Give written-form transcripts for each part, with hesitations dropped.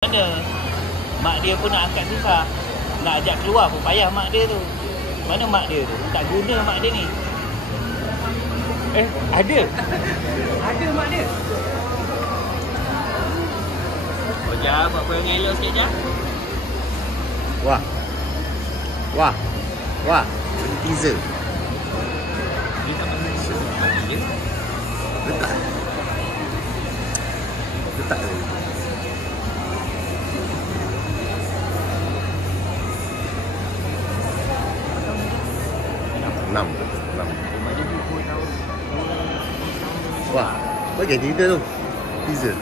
Mana mak dia pun nak angkat susah. Nak ajak keluar pun payah mak dia tu. Mana mak dia tu? Tak guna mak dia ni. Ada. Ada mak dia. Oh, Jah, buat apa yang elok sikit, Jah? Wah. Wah. Wah. Teaser. Dia tak Malaysia. Dia Letak. Letak lagi. Enam. Wah, bagi cerita tu. Teaser.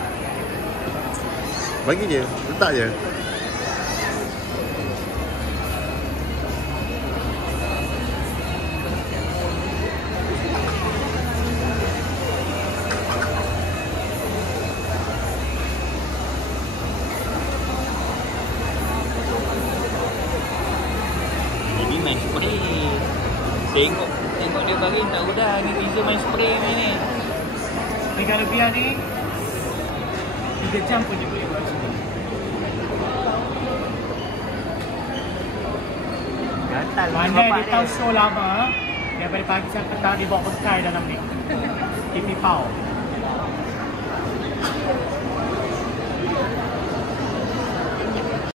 Bagi je, letak je. Jadi main spray. Tengok dia bagi tak udah ni teaser main spray ni. Ni kalau biar ni 3 jam pun dia boleh buat sini. Gatal Pandai dia tahu show lama. Daripada pagi sampai petang dia bawa bekai dalam ni. TV Pau.